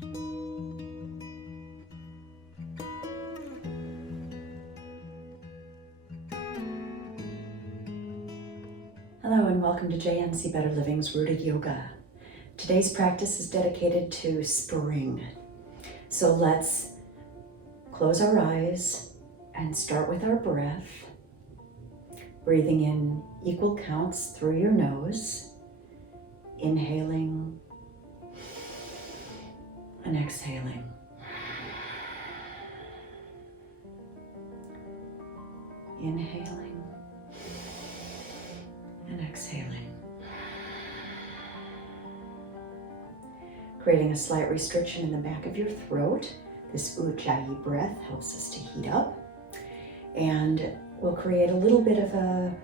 Hello and welcome to JNC Better Living's Rooted Yoga. Today's practice is dedicated to spring. So let's close our eyes and start with our breath. Breathing in equal counts through your nose. Inhaling and exhaling. Inhaling and exhaling. Creating a slight restriction in the back of your throat. This Ujjayi breath helps us to heat up. And we'll create a little bit of a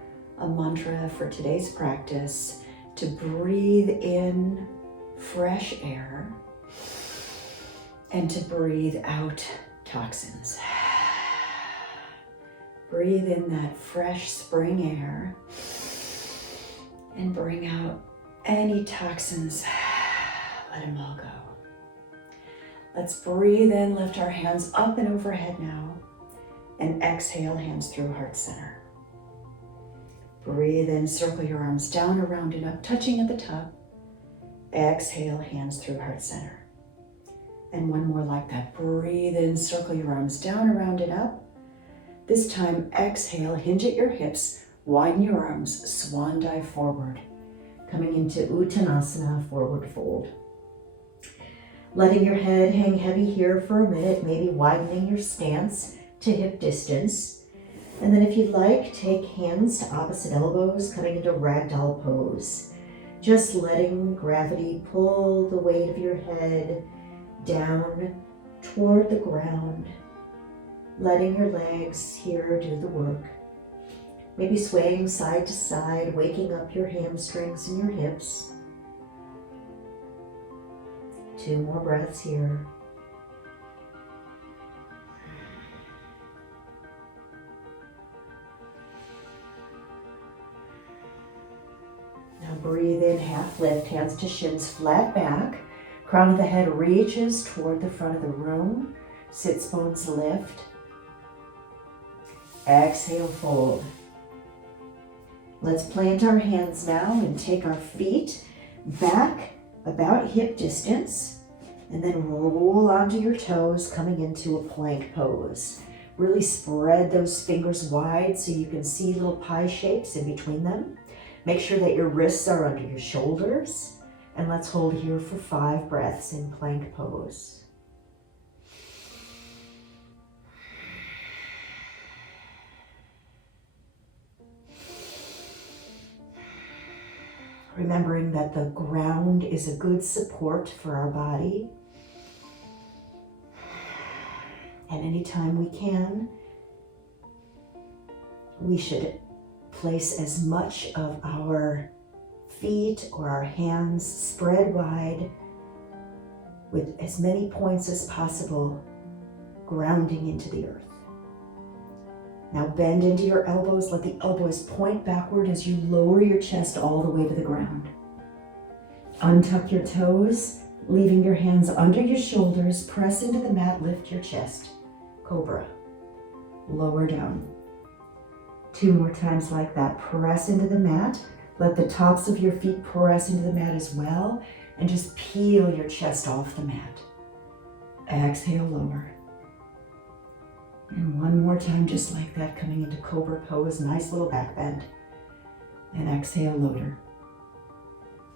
mantra for today's practice to breathe in fresh air and to breathe out toxins. Breathe in that fresh spring air and bring out any toxins. Let them all go. Let's breathe in, lift our hands up and overhead now, and exhale, hands through heart center. Breathe in, circle your arms down, around, and up, touching at the top. Exhale, hands through heart center. And one more like that. Breathe in, circle your arms down, around, and up. This time, exhale, hinge at your hips, widen your arms, swan dive forward. Coming into Uttanasana, forward fold. Letting your head hang heavy here for a minute, maybe widening your stance to hip distance. And then if you'd like, take hands to opposite elbows, coming into ragdoll pose. Just letting gravity pull the weight of your head down toward the ground. Letting your legs here do the work. Maybe swaying side to side, waking up your hamstrings and your hips. 2 more breaths here. Now breathe in, half lift, hands to shins, flat back. Crown of the head reaches toward the front of the room. Sits bones lift. Exhale, fold. Let's plant our hands now and take our feet back about hip distance, and then roll onto your toes, coming into a plank pose. Really spread those fingers wide so you can see little pie shapes in between them. Make sure that your wrists are under your shoulders, and let's hold here for 5 breaths in plank pose. Remembering that the ground is a good support for our body. And anytime we can, we should place as much of our feet or our hands spread wide with as many points as possible, grounding into the earth. Now bend into your elbows, let the elbows point backward as you lower your chest all the way to the ground. Untuck your toes, leaving your hands under your shoulders, press into the mat, lift your chest. Cobra. Lower down. 2 more times like that. Press into the mat, let the tops of your feet press into the mat as well, and just peel your chest off the mat. Exhale, lower. And 1 more time, just like that, coming into cobra pose, nice little back bend. And exhale, lower.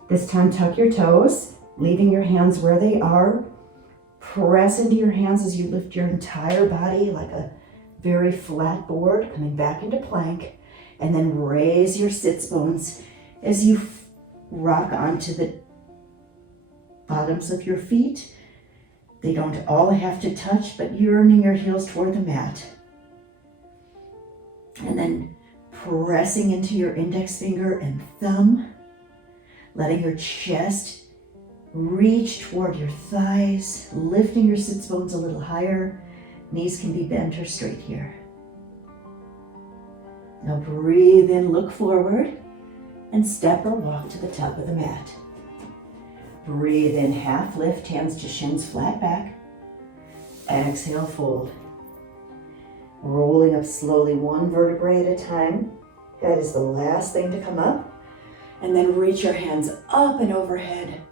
This time, tuck your toes, leaving your hands where they are. Press into your hands as you lift your entire body like a very flat board, coming back into plank. And then raise your sits bones as you rock onto the bottoms of your feet. They don't all have to touch, but yearning your heels toward the mat. And then pressing into your index finger and thumb, letting your chest reach toward your thighs, lifting your sits bones a little higher. Knees can be bent or straight here. Now breathe in, look forward, and step or walk to the top of the mat. Breathe in, half lift, hands to shins, flat back. Exhale, fold. Rolling up slowly, one vertebrae at a time. Head is the last thing to come up. And then reach your hands up and overhead.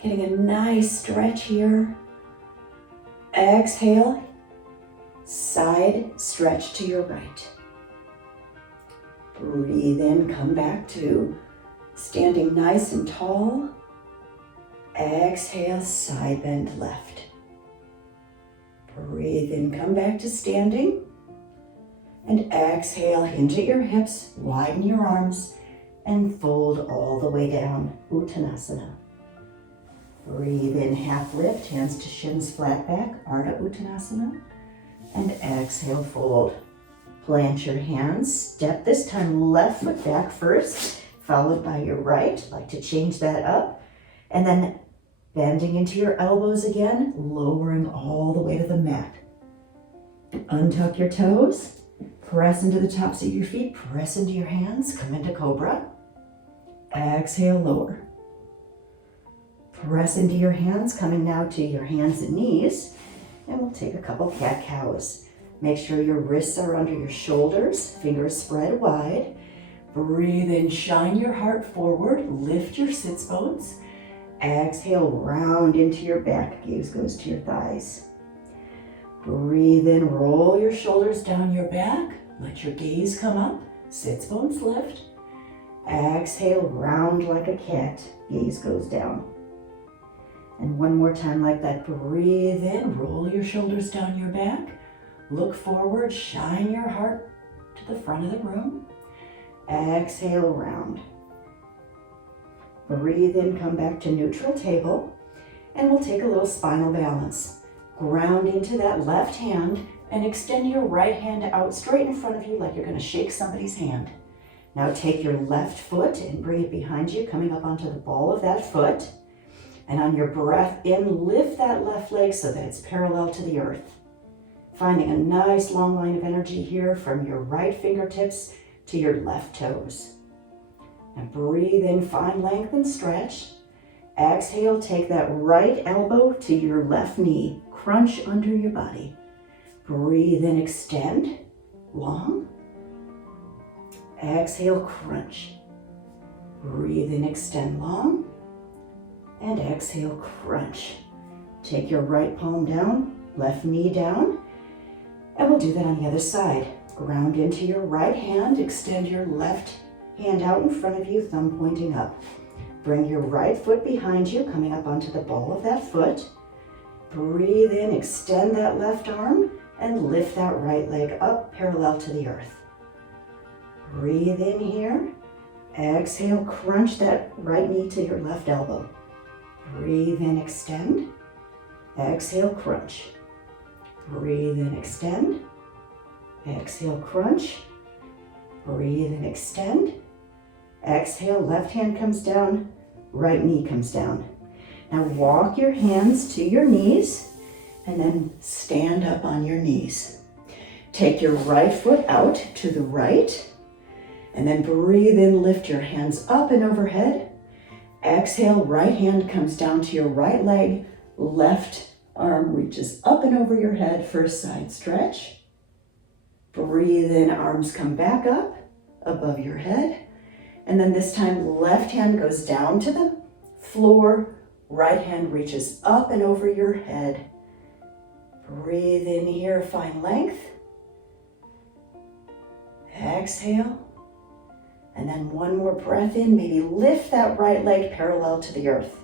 Getting a nice stretch here. Exhale, side stretch to your right. Breathe in, come back to standing nice and tall. Exhale, side bend left. Breathe in, come back to standing. And exhale, hinge at your hips, widen your arms, and fold all the way down, Uttanasana. Breathe in, half lift, hands to shins, flat back, Ardha Uttanasana. And exhale, fold. Plant your hands, step this time left foot back first, followed by your right. Like to change that up. And then bending into your elbows again, lowering all the way to the mat. Untuck your toes. Press into the tops of your feet, press into your hands, come into Cobra. Exhale, lower. Press into your hands, coming now to your hands and knees. And we'll take a couple cat-cows. Make sure your wrists are under your shoulders, fingers spread wide. Breathe in, shine your heart forward, lift your sits bones. Exhale, round into your back, gaze goes to your thighs. Breathe in, roll your shoulders down your back. Let your gaze come up, sits bones lift. Exhale, round like a cat, gaze goes down. And one more time like that, breathe in, roll your shoulders down your back. Look forward, shine your heart to the front of the room. Exhale, round. Breathe in, come back to neutral table. And we'll take a little spinal balance. Ground into that left hand and extend your right hand out straight in front of you like you're going to shake somebody's hand. Now take your left foot and bring it behind you, coming up onto the ball of that foot. And on your breath in, lift that left leg so that it's parallel to the earth. Finding a nice long line of energy here from your right fingertips to your left toes. And breathe in, find length and stretch. Exhale, take that right elbow to your left knee. Crunch under your body. Breathe in, extend, long. Exhale, crunch. Breathe in, extend long. And exhale, crunch. Take your right palm down, left knee down. And we'll do that on the other side. Ground into your right hand, extend your left hand out in front of you, thumb pointing up. Bring your right foot behind you, coming up onto the ball of that foot. Breathe in, extend that left arm, and lift that right leg up parallel to the earth. Breathe in here. Exhale, crunch that right knee to your left elbow. Breathe in, extend. Exhale, crunch. Breathe in, extend. Exhale, crunch. Breathe in, extend. Exhale, left hand comes down, right knee comes down. Now walk your hands to your knees and then stand up on your knees. Take your right foot out to the right and then breathe in, lift your hands up and overhead. Exhale, right hand comes down to your right leg, left arm reaches up and over your head, first side stretch. Breathe in, arms come back up above your head. And then this time, left hand goes down to the floor, right hand reaches up and over your head. Breathe in here, find length. Exhale. And then one more breath in, maybe lift that right leg parallel to the earth.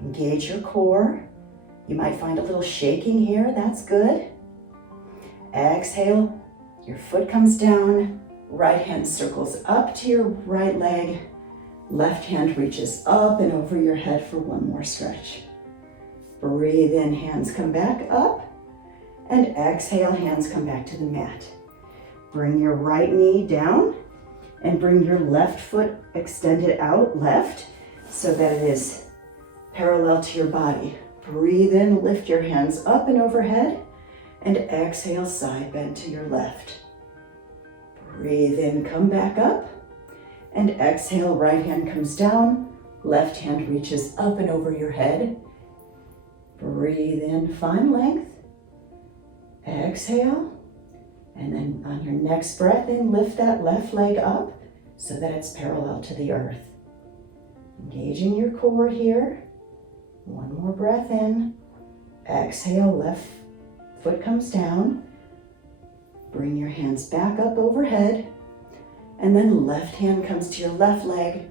Engage your core. You might find a little shaking here, that's good. Exhale, your foot comes down, right hand circles up to your right leg, left hand reaches up and over your head for one more stretch. Breathe in, hands come back up, and exhale, hands come back to the mat. Bring your right knee down and bring your left foot extended out left so that it is parallel to your body. Breathe in, lift your hands up and overhead, and exhale, side bend to your left. Breathe in, come back up, and exhale, right hand comes down, Left hand reaches up and over your head. Breathe in, find length. Exhale. And then on your next breath in, lift that left leg up so that it's parallel to the earth. Engaging your core here. One more breath in. Exhale, left foot comes down. Bring your hands back up overhead. And then left hand comes to your left leg.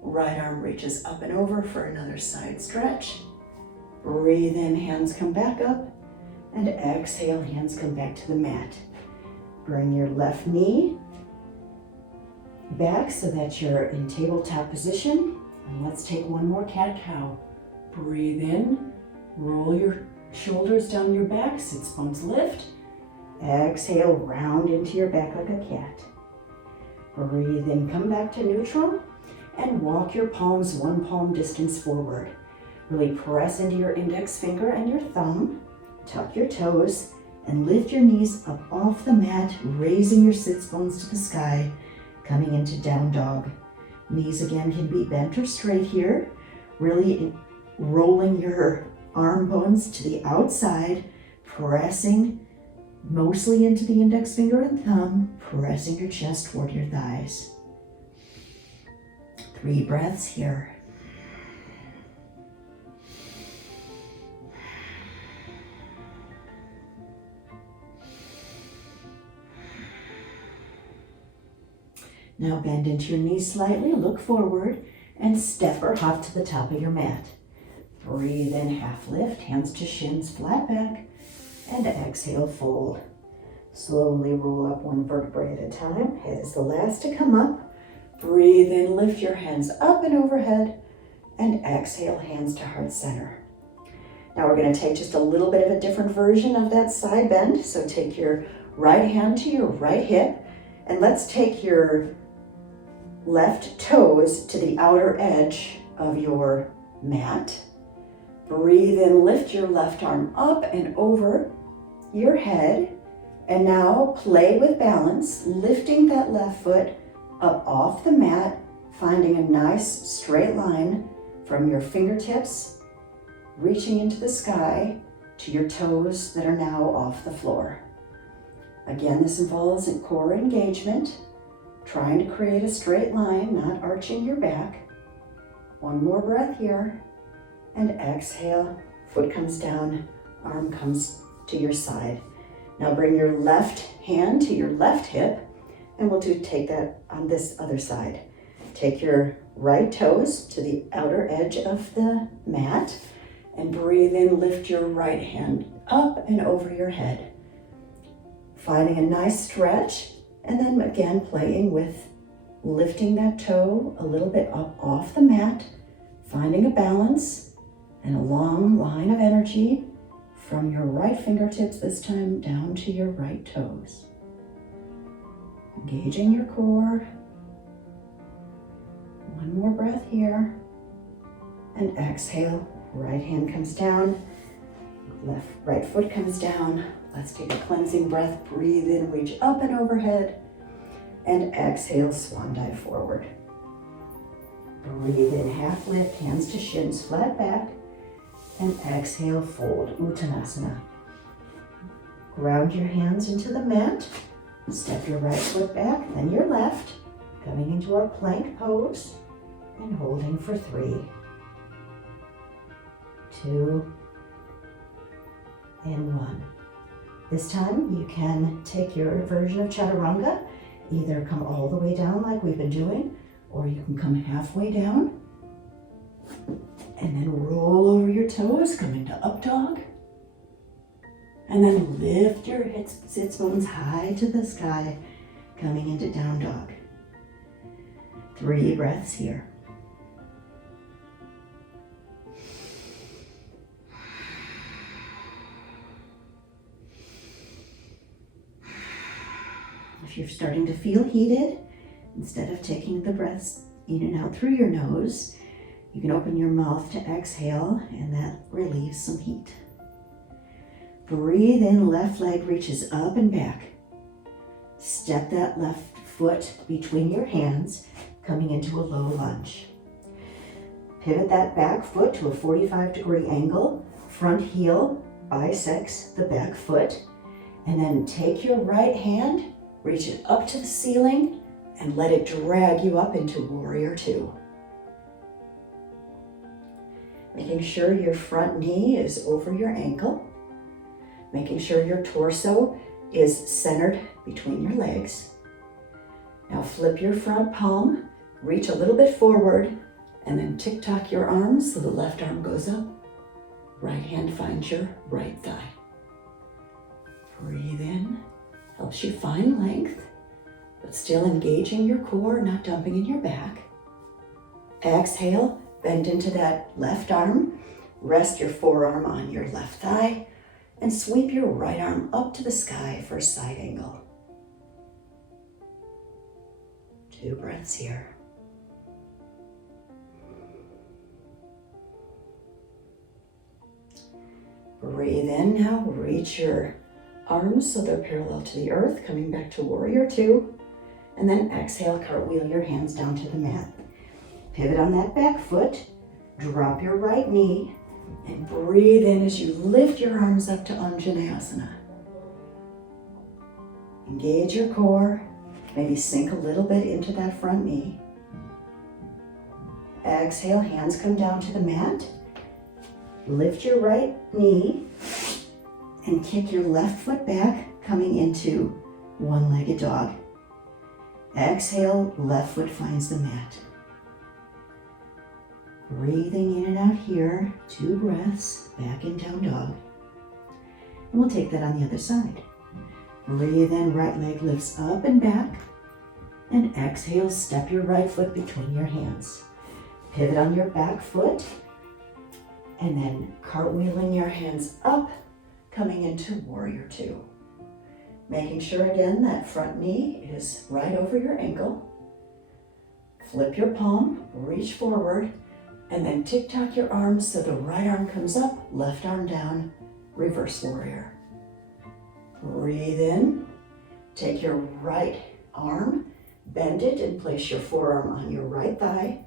Right arm reaches up and over for another side stretch. Breathe in, hands come back up. And exhale, hands come back to the mat. Bring your left knee back so that you're in tabletop position. And let's take one more cat-cow. Breathe in, roll your shoulders down your back, sits bones lift. Exhale, round into your back like a cat. Breathe in, come back to neutral, and walk your palms 1 palm distance forward. Really press into your index finger and your thumb. Tuck your toes and lift your knees up off the mat, raising your sits bones to the sky, coming into down dog. Knees again can be bent or straight here, really rolling your arm bones to the outside, pressing mostly into the index finger and thumb, pressing your chest toward your thighs. 3 breaths here. Now bend into your knees slightly, look forward, and step or hop to the top of your mat. Breathe in, half lift, hands to shins, flat back, and exhale, fold. Slowly roll up 1 vertebrae at a time. Head is the last to come up. Breathe in, lift your hands up and overhead, and exhale, hands to heart center. Now we're going to take just a little bit of a different version of that side bend. So take your right hand to your right hip, and let's take your left toes to the outer edge of your mat. Breathe in, lift your left arm up and over your head. And now play with balance, lifting that left foot up off the mat, finding a nice straight line from your fingertips, reaching into the sky to your toes that are now off the floor. Again, this involves a core engagement, trying to create a straight line, not arching your back. 1 more breath here, and exhale, foot comes down, arm comes to your side. Now bring your left hand to your left hip, and we'll take that on this other side. Take your right toes to the outer edge of the mat, and breathe in, lift your right hand up and over your head. Finding a nice stretch, and then again playing with lifting that toe a little bit up off the mat, finding a balance and a long line of energy from your right fingertips this time down to your right toes. Engaging your core. 1 more breath here, and exhale, right hand comes down, right foot comes down. Let's take a cleansing breath. Breathe in, reach up and overhead, and exhale, swan dive forward. Breathe in, half lift, hands to shins, flat back, and exhale, fold, Uttanasana. Ground your hands into the mat, step your right foot back, then your left, coming into our plank pose, and holding for 3, 2, and 1. This time you can take your version of Chaturanga, either come all the way down like we've been doing, or you can come halfway down, and then roll over your toes, come into up dog, and then lift your sits bones high to the sky, coming into down dog. 3 breaths here. If you're starting to feel heated, instead of taking the breaths in and out through your nose, you can open your mouth to exhale, and that relieves some heat. Breathe in, left leg reaches up and back. Step that left foot between your hands, coming into a low lunge. Pivot that back foot to a 45-degree angle. Front heel bisects the back foot. And then take your right hand, reach it up to the ceiling, and let it drag you up into Warrior Two. Making sure your front knee is over your ankle. Making sure your torso is centered between your legs. Now flip your front palm, reach a little bit forward, and then tick-tock your arms so the left arm goes up. Right hand finds your right thigh. Breathe in, helps you find length, but still engaging your core, not dumping in your back. Exhale, bend into that left arm, rest your forearm on your left thigh, and sweep your right arm up to the sky for a side angle. 2 breaths here. Breathe in now, reach your arms so they're parallel to the earth, coming back to Warrior Two. And then exhale, cartwheel your hands down to the mat. Pivot on that back foot, drop your right knee, and breathe in as you lift your arms up to Anjaneyasana. Engage your core, maybe sink a little bit into that front knee. Exhale, hands come down to the mat. Lift your right knee and kick your left foot back, coming into one-legged dog. Exhale, left foot finds the mat. Breathing in and out here, 2 breaths, back in down dog. And we'll take that on the other side. Breathe in, right leg lifts up and back. And exhale, step your right foot between your hands. Pivot on your back foot. And then cartwheeling your hands up, coming into Warrior Two. Making sure again that front knee is right over your ankle. Flip your palm, reach forward, and then tick-tock your arms so the right arm comes up, left arm down, reverse warrior. Breathe in, take your right arm, bend it and place your forearm on your right thigh.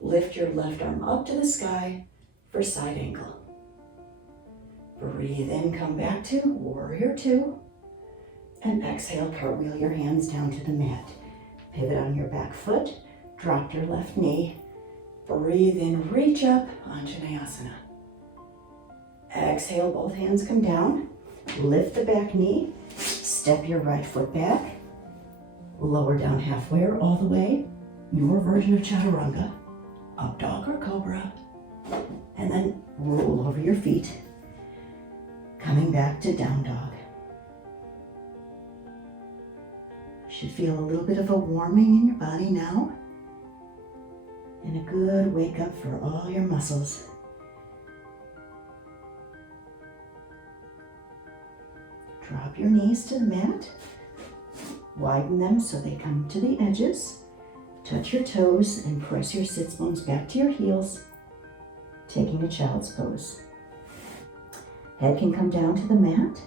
Lift your left arm up to the sky for side angle. Breathe in, come back to Warrior Two. And exhale, cartwheel your hands down to the mat. Pivot on your back foot, drop your left knee. Breathe in, reach up, Anjaneyasana. Exhale, both hands come down. Lift the back knee, step your right foot back. Lower down halfway or all the way. Your version of Chaturanga, up dog or cobra. And then roll over your feet, coming back to down dog. Should feel a little bit of a warming in your body now. And a good wake up for all your muscles. Drop your knees to the mat. Widen them so they come to the edges. Touch your toes and press your sits bones back to your heels, taking a child's pose. Head can come down to the mat.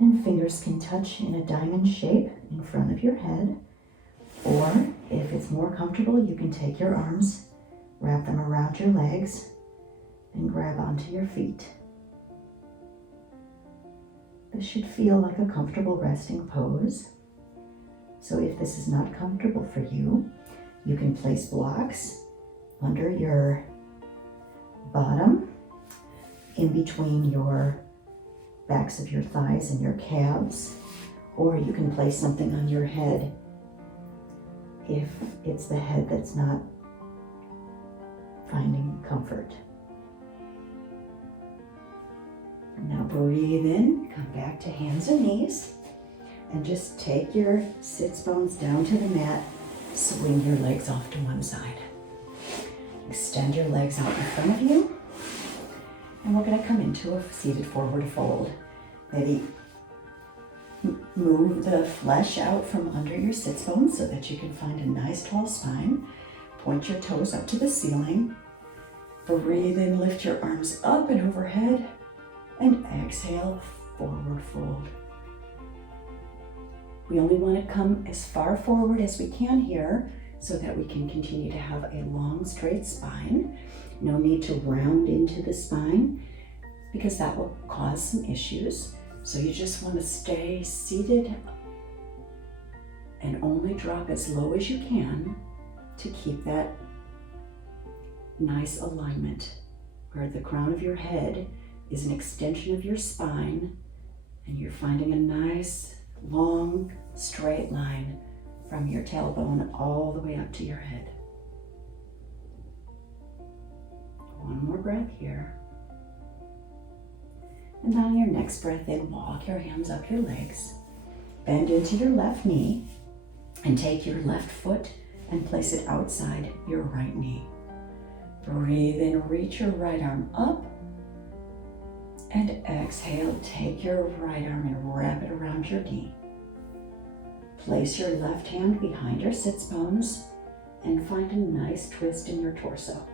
And fingers can touch in a diamond shape in front of your head. Or if it's more comfortable, you can take your arms, wrap them around your legs, and grab onto your feet. This should feel like a comfortable resting pose. So if this is not comfortable for you, you can place blocks under your bottom, in between your backs of your thighs and your calves, or you can place something on your head if it's the head that's not finding comfort. Now breathe in, come back to hands and knees, and just take your sits bones down to the mat, swing your legs off to one side. Extend your legs out in front of you, and we're going to come into a seated forward fold. Maybe move the flesh out from under your sits bones so that you can find a nice tall spine. Point your toes up to the ceiling. Breathe in, lift your arms up and overhead, and exhale, forward fold. We only want to come as far forward as we can here. so that we can continue to have a long, straight spine. No need to round into the spine because that will cause some issues. So you just want to stay seated and only drop as low as you can to keep that nice alignment where the crown of your head is an extension of your spine and you're finding a nice, long, straight line from your tailbone all the way up to your head. One more breath here. And on your next breath in, walk your hands up your legs. Bend into your left knee and take your left foot and place it outside your right knee. Breathe in, reach your right arm up. And exhale, take your right arm and wrap it around your knee. Place your left hand behind your sits bones and find a nice twist in your torso.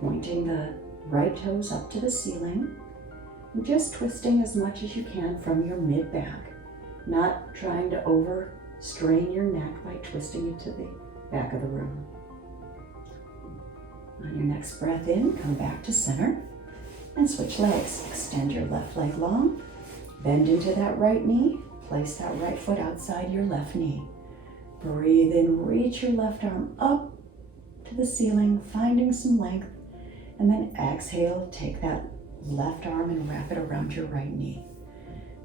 Pointing the right toes up to the ceiling, and just twisting as much as you can from your mid-back, not trying to overstrain your neck by twisting it to the back of the room. On your next breath in, come back to center and switch legs. Extend your left leg long, bend into that right knee, place that right foot outside your left knee. Breathe in, reach your left arm up to the ceiling, finding some length, and then exhale, take that left arm and wrap it around your right knee.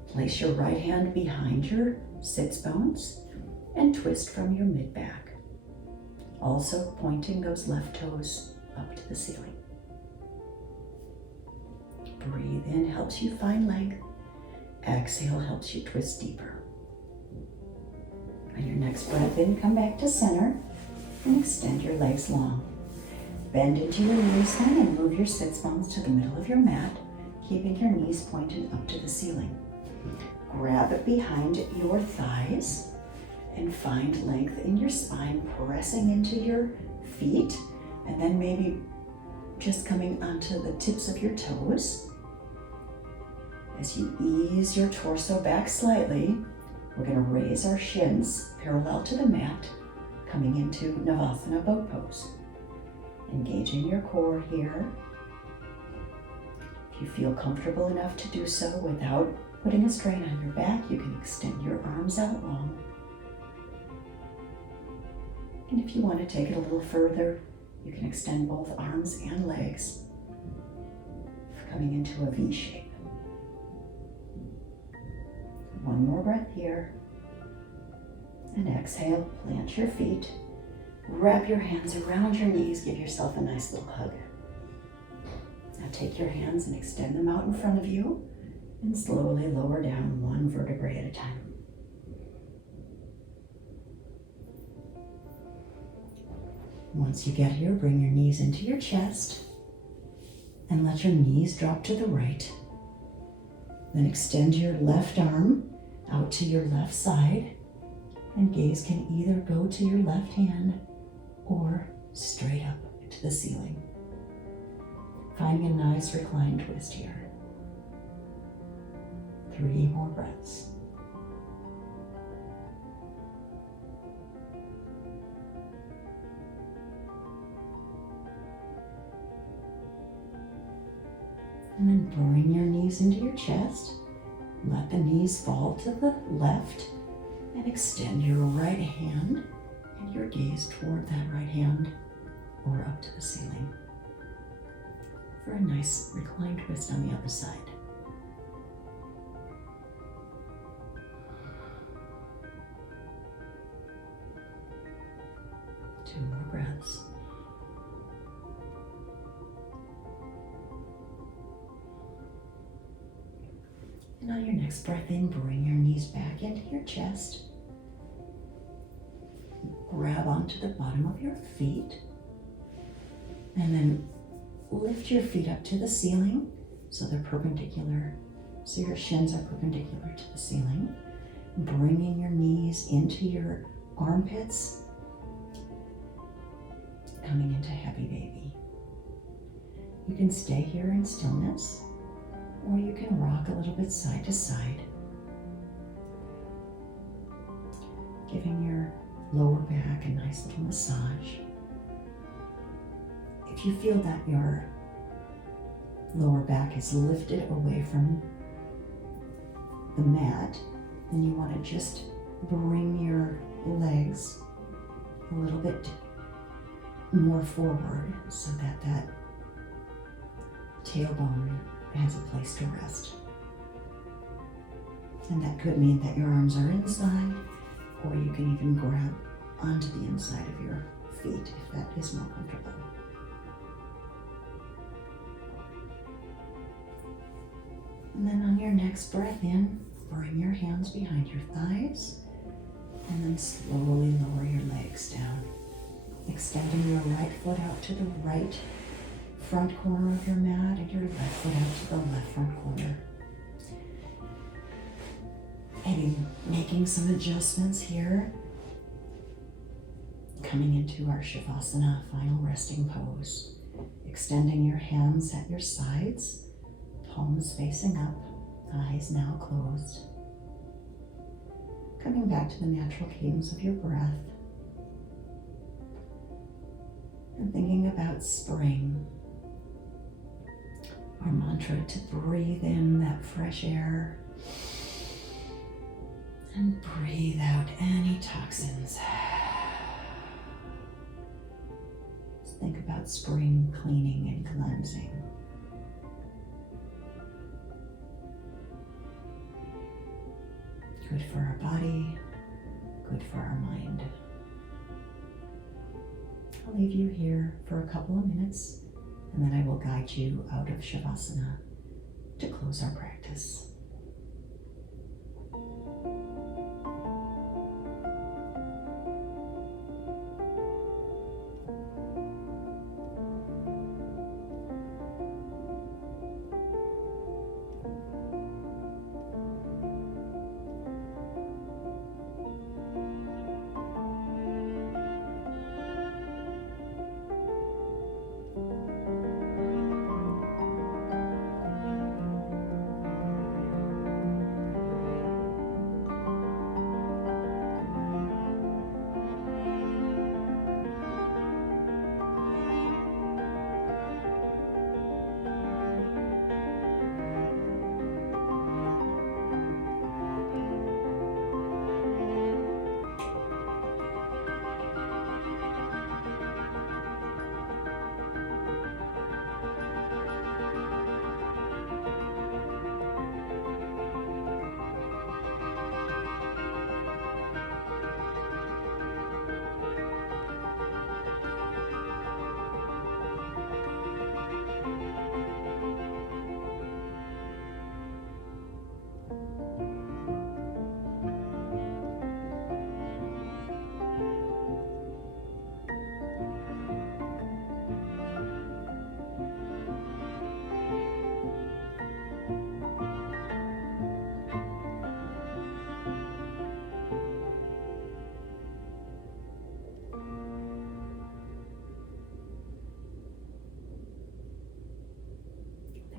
Place your right hand behind your sits bones and twist from your mid-back. Also pointing those left toes up to the ceiling. Breathe in helps you find length. Exhale helps you twist deeper. On your next breath in, come back to center and extend your legs long. Bend into your knees then and move your sits bones to the middle of your mat, keeping your knees pointed up to the ceiling. Grab it behind your thighs and find length in your spine, pressing into your feet, and then maybe just coming onto the tips of your toes. As you ease your torso back slightly, we're going to raise our shins parallel to the mat, coming into Navasana boat pose. Engaging your core here. If you feel comfortable enough to do so without putting a strain on your back, you can extend your arms out long. And if you want to take it a little further, you can extend both arms and legs, coming into a V shape. One more breath here. And exhale, plant your feet. Wrap your hands around your knees, give yourself a nice little hug. Now take your hands and extend them out in front of you and slowly lower down one vertebrae at a time. Once you get here, bring your knees into your chest and let your knees drop to the right. Then extend your left arm out to your left side, and gaze can either go to your left hand or straight up to the ceiling. Finding a nice reclined twist here. 3 more breaths. And then bring your knees into your chest. Let the knees fall to the left and extend your right hand and your gaze toward that right hand or up to the ceiling for a nice reclined twist on the other side. Two more breaths. And on your next breath in, bring your knees back into your chest. Grab onto the bottom of your feet. And then lift your feet up to the ceiling so they're perpendicular. So your shins are perpendicular to the ceiling. Bringing your knees into your armpits. Coming into happy baby. You can stay here in stillness, or you can rock a little bit side to side. giving your lower back a nice little massage. If you feel that your lower back is lifted away from the mat, then you want to just bring your legs a little bit more forward so that that tailbone has a place to rest. And that could mean that your arms are inside, or you can even grab onto the inside of your feet if that is more comfortable. And then on your next breath in, bring your hands behind your thighs, and then slowly lower your legs down, extending your right foot out to the right front corner of your mat and your left foot out to the left front corner. Maybe making some adjustments here. Coming into our Shavasana, final resting pose. Extending your hands at your sides, palms facing up, eyes now closed. Coming back to the natural cadence of your breath. And thinking about spring. Our mantra to breathe in that fresh air and breathe out any toxins. Just think about spring cleaning and cleansing. Good for our body, good for our mind. I'll leave you here for a couple of minutes, and then I will guide you out of Shavasana to close our practice.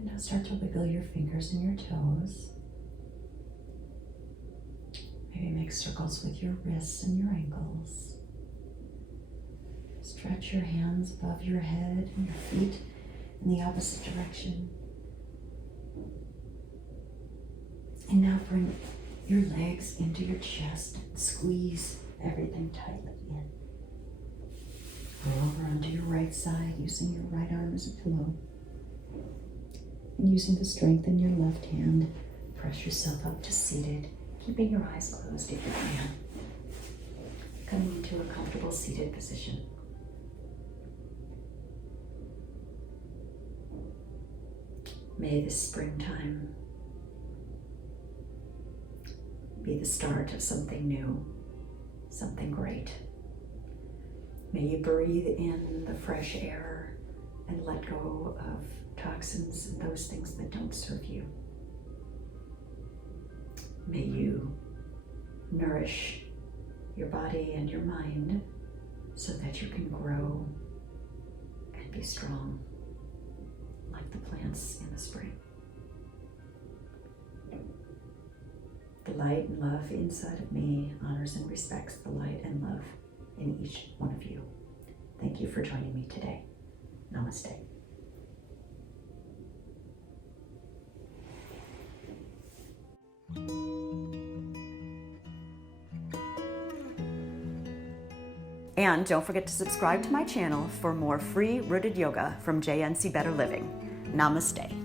Now start to wiggle your fingers and your toes. Maybe make circles with your wrists and your ankles. Stretch your hands above your head and your feet in the opposite direction. And now bring your legs into your chest. Squeeze everything tightly in. Roll over onto your right side using your right arm as a pillow. And using the strength in your left hand, press yourself up to seated, keeping your eyes closed if you can. Coming into a comfortable seated position. May this springtime be the start of something new, something great. May you breathe in the fresh air and let go of toxins and those things that don't serve you. May you nourish your body and your mind so that you can grow and be strong like the plants in the spring. The light and love inside of me honors and respects the light and love in each one of you. Thank you for joining me today. Namaste. And don't forget to subscribe to my channel for more free rooted yoga from JNC Better Living. Namaste.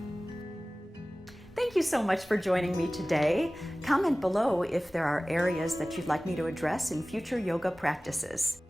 Thank you so much for joining me today. Comment below if there are areas that you'd like me to address in future yoga practices.